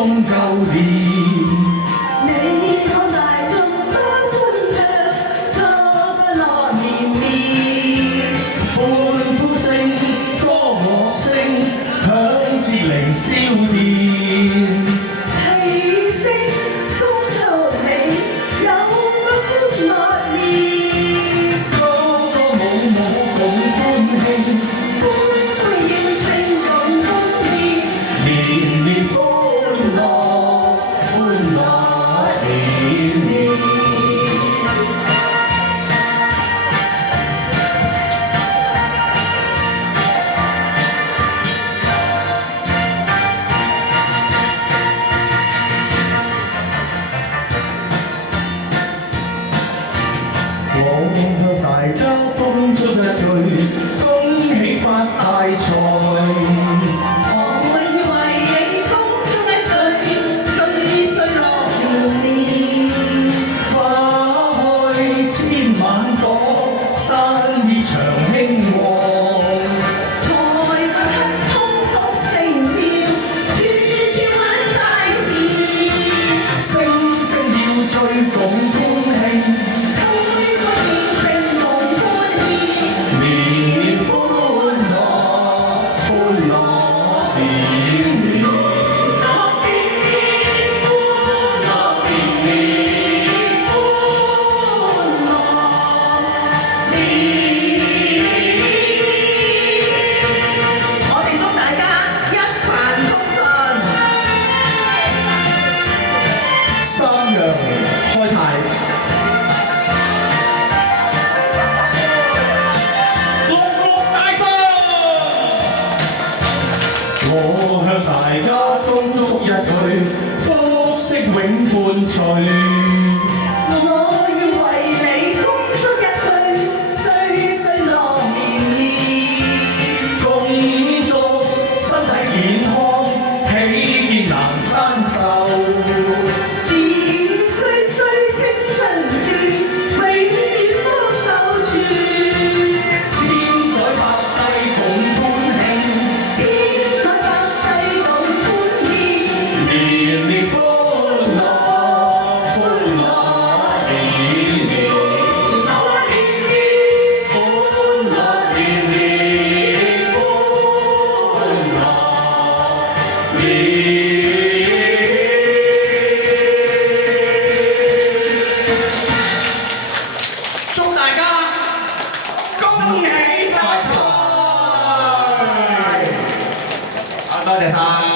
中舊年。你看大眾多歡唱，個樂連綿，歡呼聲、歌樂聲，響徹凌霄殿。齊聲恭祝你有個歡樂年，歌歌舞舞共歡慶，歡歡應聲共歡宴，年年歡樂，歡樂年年。我向大家恭祝一句，恭喜發大財。我要為你恭祝一句，歲歲樂連連，花開千萬朵，生意長興旺。財物亨通福星照，處處揾大錢，聲聲要追共歡慶，推推應聲共歡宴，年年歡樂，歡樂年年。樂連連，歡樂連連，歡樂連連。我哋祝大家一帆風順。三陽開泰，六六大順。我向大家恭祝一句，福色永伴隨。我要為你恭祝一句，歲歲樂連連，恭祝身體健康，喜見南山壽。年歲歲青春住，永遠福壽住，千載百世共歡慶，千載百世共歡宴，年年歡樂，歡樂年年。樂連連，歡樂連連，歡樂連。祝大家恭喜發財！好，多謝晒。